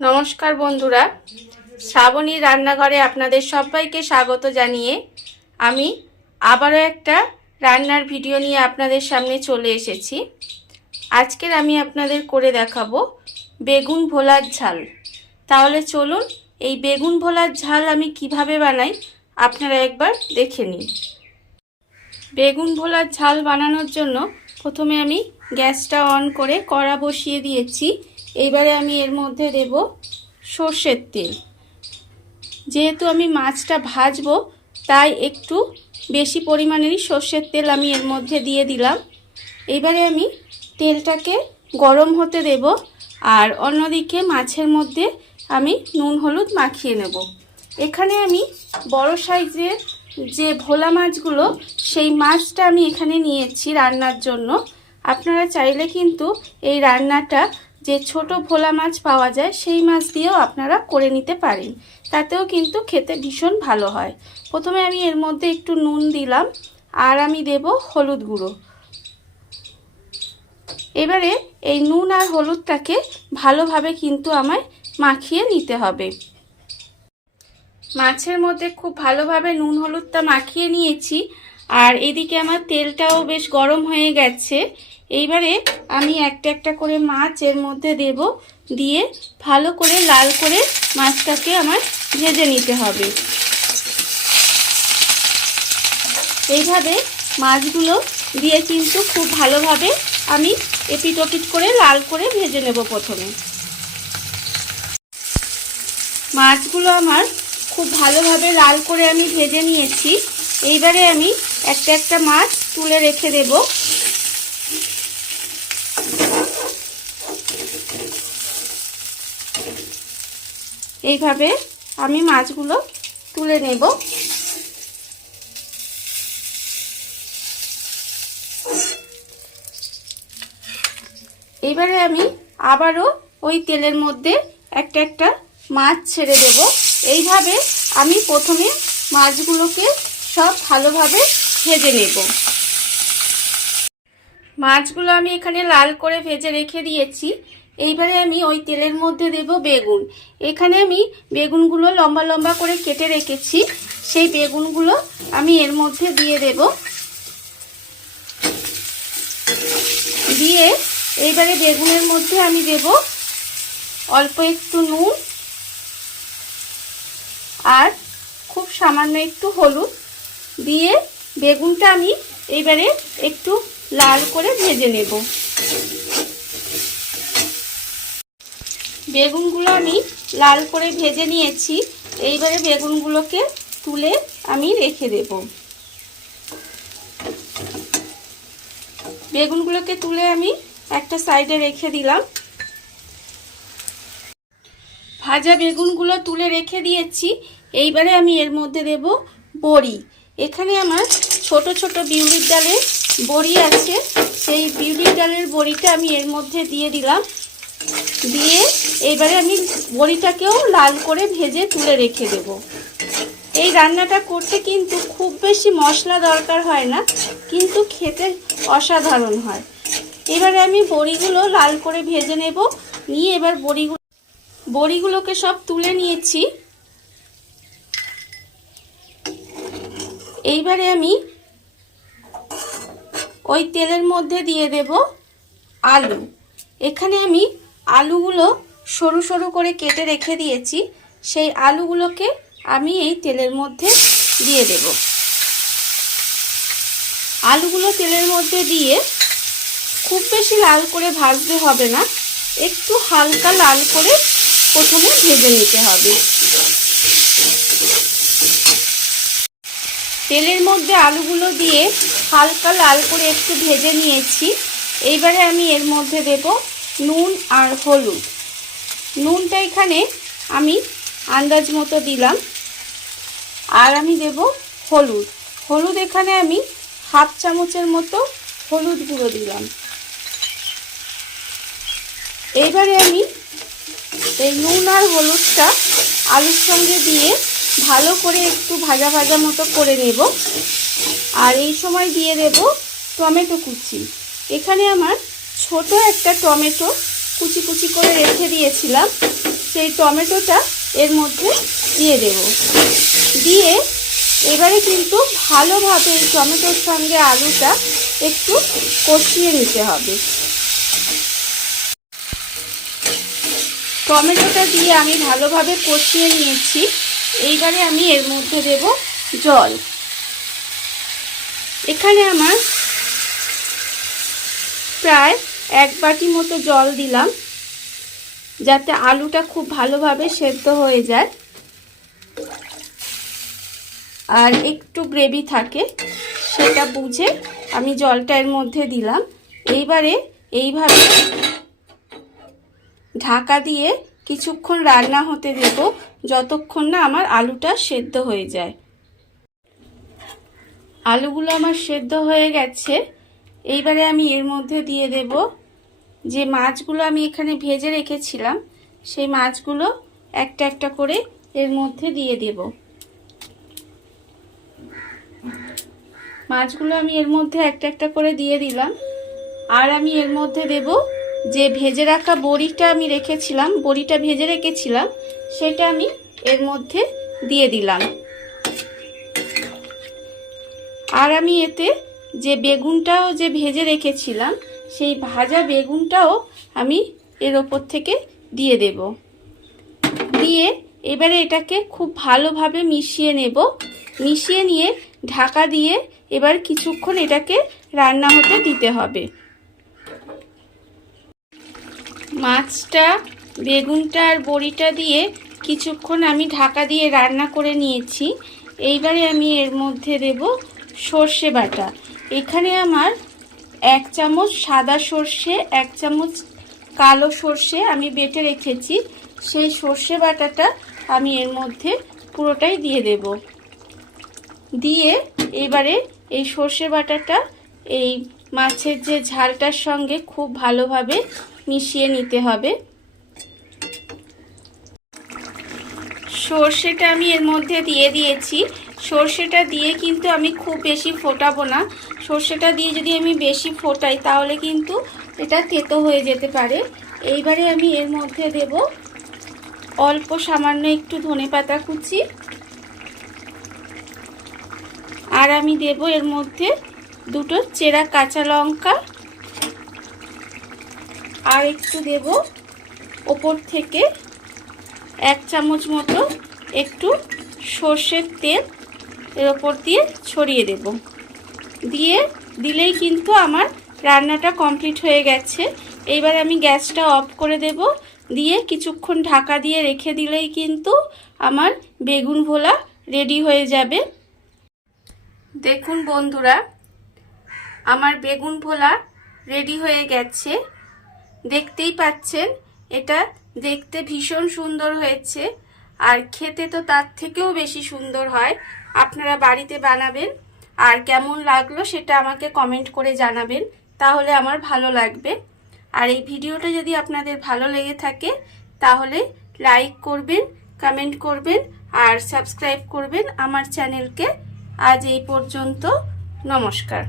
নমস্কার বন্ধুরা, শ্রাবণী রান্নাঘরে আপনাদের সবাইকে স্বাগত জানিয়ে আমি আবারও একটা রান্নার ভিডিও নিয়ে আপনাদের সামনে চলে এসেছি। আজকের আমি আপনাদের করে দেখাবো বেগুন ভোলার ঝাল। তাহলে চলুন এই বেগুন ভোলার ঝাল আমি কিভাবে বানাই আপনারা একবার দেখে নিন। বেগুন ভোলার ঝাল বানানোর জন্য প্রথমে আমি গ্যাসটা অন করে কড়া বসিয়ে দিয়েছি। এবারে আমি এর মধ্যে দেব সর্ষের তেল। যেহেতু আমি মাছটা ভাজবো তাই একটু বেশি পরিমাণেরই সর্ষের তেল আমি এর মধ্যে দিয়ে দিলাম। এবারে আমি তেলটাকে গরম হতে দেব আর অন্যদিকে মাছের মধ্যে আমি নুন হলুদ মাখিয়ে নেব। এখানে আমি বড় সাইজের যে ভোলা মাছগুলো সেই মাছটা আমি এখানে নিয়েছি রান্নার জন্য। আপনারা চাইলে কিন্তু এই রান্নাটা যে ছোট ভোলা মাছ পাওয়া যায় সেই মাছ দিয়েও আপনারা করে নিতে পারেন, তাতেও কিন্তু খেতে ভীষণ ভালো হয়। প্রথমে আমি এর মধ্যে একটু নুন দিলাম আর আমি দেব হলুদ গুঁড়ো। এবারে এই নুন আর হলুদটাকে ভালোভাবে কিন্তু আমায় মাখিয়ে নিতে হবে। মাছের মধ্যে খুব ভালোভাবে নুন হলুদটা মাখিয়ে নিয়েছি আর এদিকে আমার তেলটাও বেশ গরম হয়ে গেছে। এইবারে আমি একটা একটা করে মাছ এর মধ্যে দেব, দিয়ে ভালো করে লাল করে মাছটাকে আমার ভেজে নিতে হবে। এইভাবে মাছগুলো দিয়ে কিন্তু খুব ভালোভাবে আমি এপিট ওপিট করে লাল করে ভেজে নেব। প্রথমে মাছগুলো আমার খুব ভালোভাবে লাল করে আমি ভেজে নিয়েছি। এইবারে আমি একটা একটা মাছ তুলে রেখে দেব। এইভাবে আমি মাছগুলো তুলে নেব। এইবারে আমি আবারও ওই তেলের মধ্যে একটা একটা মাছ ছেড়ে দেব। এইভাবে আমি প্রথমে মাছগুলোকে সব ভালোভাবে ভেজে নেব। মাছগুলো আমি এখানে লাল করে ভেজে রেখে দিয়েছি। এইবারে আমি ওই তেলের মধ্যে দেব বেগুন। এখানে আমি বেগুনগুলো লম্বা লম্বা করে কেটে রেখেছি, সেই বেগুনগুলো আমি এর মধ্যে দিয়ে দেব। দিয়ে এইবারে বেগুনের মধ্যে আমি দেব অল্প একটু নুন আর খুব সামান্য একটু হলুদ দিয়ে বেগুনটা আমি এইবারে একটু লাল করে ভেজে নেব। বেগুনগুলো আমি লাল করে ভেজে নিয়েছি। এইবারে বেগুনগুলোকে তুলে আমি রেখে দেব। বেগুনগুলোকে তুলে আমি একটা সাইডে রেখে দিলাম। ভাজা বেগুনগুলো তুলে রেখে দিয়েছি। এইবারে আমি এর মধ্যে দেব বড়ি। এখানে আমার ছোট ছোট বিউলির ডালের বড়ি আছে, সেই বিউলির ডালের বড়িটা আমি এর মধ্যে দিয়ে দিলাম। দিয়ে এইবারে আমি বড়িটাকেও লাল করে ভেজে তুলে রেখে দেব। এই রান্নাটা করতে কিন্তু খুব বেশি মশলা দরকার হয় না, কিন্তু খেতে অসাধারণ হয়। এবারে আমি বড়িগুলো লাল করে ভেজে নেব। নিয়ে এবার বড়িগুলোকে সব তুলে নিয়েছি। এইবারে আমি ওই তেলের মধ্যে দিয়ে দেব আলু। এখানে আমি আলুগুলো সরু সরু করে কেটে রেখে দিয়েছি, সেই আলুগুলোকে আমি এই তেলের মধ্যে দিয়ে দেব। আলুগুলো তেলের মধ্যে দিয়ে খুব বেশি লাল করে ভাজতে হবে না, একটু হালকা লাল করে প্রথমে ভেজে নিতে হবে। তেলের মধ্যে আলুগুলো দিয়ে হালকা লাল করে একটু ভেজে নিয়েছি। এইবারে আমি এর মধ্যে দেব নুন আর হলুদ। নুনটা এখানে আমি আন্দাজ মতো দিলাম আর আমি দেব হলুদ। হলুদ এখানে আমি হাফ চামচের মতো হলুদ গুঁড়ো দিলাম। এইবারে আমি এই নুন আর হলুদটা আলুর সঙ্গে দিয়ে ভালো করে একটু ভাজা ভাজা মতো করে নেব। আর এই সময় দিয়ে দেব টমেটো কুচি। এখানে আমার ছোট একটা টমেটো কুচি কুচি করে রেখে দিয়েছিলাম, সেই টমেটোটা এর মধ্যে দিয়ে দেব। দিয়ে এবারে কিন্তু ভালোভাবে এই টমেটোর সঙ্গে আলুটা একটু কষিয়ে নিতে হবে। টমেটোটা দিয়ে আমি ভালোভাবে কষিয়ে নিয়েছি। এইবারে আমি এর মধ্যে দেব জল। এখানে আমার প্রায় 1 বাটি মতো জল দিলাম, যাতে আলুটা খুব ভালোভাবে সেদ্ধ হয়ে যায় আর একটু গ্রেভি থাকে, সেটা বুঝে আমি জলটা এর মধ্যে দিলাম। এইবারে এইভাবে ঢাকা দিয়ে কিছুক্ষণ রান্না হতে দেব, যতক্ষণ না আমার আলুটা সেদ্ধ হয়ে যায়। আলুগুলো আমার সেদ্ধ হয়ে গেছে। এইবারে আমি এর মধ্যে দিয়ে দেব যে মাছগুলো আমি এখানে ভেজে রেখেছিলাম, সেই মাছগুলো একটা একটা করে এর মধ্যে দিয়ে দেব। মাছগুলো আমি এর মধ্যে একটা একটা করে দিয়ে দিলাম। আর আমি এর মধ্যে দেব যে ভেজে রাখা বড়িটা আমি রেখেছিলাম, বড়িটা ভেজে রেখেছিলাম, সেটা আমি এর মধ্যে দিয়ে দিলাম। আর আমি এতে যে বেগুনটাও যে ভেজে রেখেছিলাম, সেই ভাজা বেগুনটাও আমি এর ওপর থেকে দিয়ে দেব। দিয়ে এবারে এটাকে খুব ভালোভাবে মিশিয়ে নেব। মিশিয়ে নিয়ে ঢাকা দিয়ে এবার কিছুক্ষণ এটাকে রান্না হতে দিতে হবে। মাছটা, বেগুনটা আর বড়িটা দিয়ে কিছুক্ষণ আমি ঢাকা দিয়ে রান্না করে নিয়েছি। এইবারে আমি এর মধ্যে দেব সর্ষে বাটা। এখানে আমার 1 চামচ সাদা সর্ষে, 1 চামচ কালো সর্ষে আমি বেটে রেখেছি। সেই সর্ষে বাটাটা আমি এর মধ্যে পুরোটাই দিয়ে দেব। দিয়ে এবারে এই সর্ষে বাটাটা এই মাছের যে ঝালটার সঙ্গে খুব ভালোভাবে মিশিয়ে নিতে হবে। সর্ষেটা আমি এর মধ্যে দিয়ে দিয়েছি। সর্ষেটা দিয়ে কিন্তু আমি খুব বেশি ফোটাবো না। সর্ষেটা দিয়ে যদি আমি বেশি ফোটাই তাহলে কিন্তু এটা তেতো হয়ে যেতে পারে। এইবারে আমি এর মধ্যে দেব অল্প সামান্য একটু ধনেপাতা কুচি। আর আমি দেব এর মধ্যে 2টো চেরা কাঁচা লঙ্কা। আর একটু দেব ওপর থেকে 1 চামচ মতো একটু সর্ষের তেল এর ওপর দিয়ে ছড়িয়ে দেব। দিলেই কিন্তু আমার রান্নাটা কমপ্লিট হয়ে গেছে। এইবার আমি গ্যাসটা অফ করে দেব। দিয়ে কিছুক্ষণ ঢাকা দিয়ে রেখে দিলেই কিন্তু আমার বেগুন ভোলা রেডি হয়ে যাবে। দেখুন বন্ধুরা, আমার বেগুন ভোলা রেডি হয়ে গেছে। দেখতেই পাচ্ছেন, এটা দেখতে ভীষণ সুন্দর হয়েছে আর খেতে তো তার থেকেও বেশি সুন্দর হয়। আপনারা বাড়িতে বানাবেন আর কেমন লাগলো সেটা আমাকে কমেন্ট করে জানাবেন, তাহলে আমার ভালো লাগবে। আর এই ভিডিওটা যদি আপনাদের ভালো লেগে থাকে তাহলে লাইক করবেন, কমেন্ট করবেন আর সাবস্ক্রাইব করবেন আমার চ্যানেলকে। আজ এই পর্যন্ত, নমস্কার।